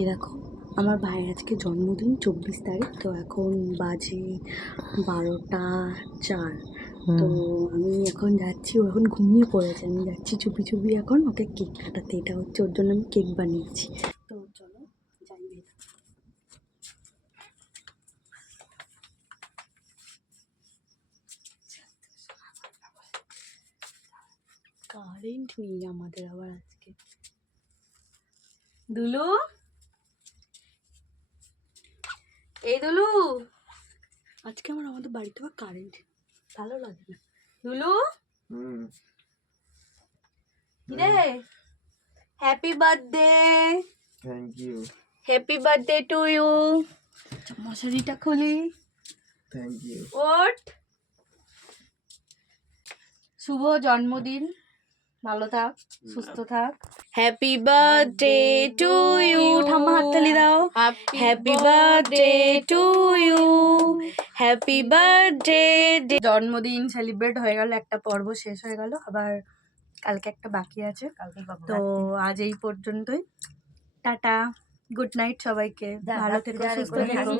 এ দেখো আমার ভাইয়ের আজকে জন্মদিন 24 তারিখ। তো এখন বাজে 12টা 4। তো আমি এখন যাচ্ছি, ও এখন ঘুমিয়ে পড়েছে, আমি যাচ্ছি চুপি চুপি এখন ওকে কেক কাটাতে। এটা হচ্ছে ওর জন্য আমি কেক বানিয়েছি। তো চলো যাই। কারেন্ট নেই আমাদের আবার আজকে। দুলু, এই দুলু, আজকে আমাদের বাড়িতে আবার কারেন্ট ভালো লাগে না। দুলু রে, happy birthday. Thank you. Happy birthday to you. মশারিটা খুলি। Thank you. ওঠ। শুভ জন্মদিন, ভালো থাক, সুস্থ থাক। Happy birthday to you. ঠাম্মা হাততালি দাও। Happy birthday to you. Happy birthday. জন্মদিন সেলিব্রেট হয়ে গেল, একটা পর্ব শেষ হয়ে গেল, আবার কালকে একটা বাকি আছে। তো আজ এই পর্যন্তই। টাটা, গুড নাইট সবাইকে, ভালো থেকো, সুস্থ থেকো।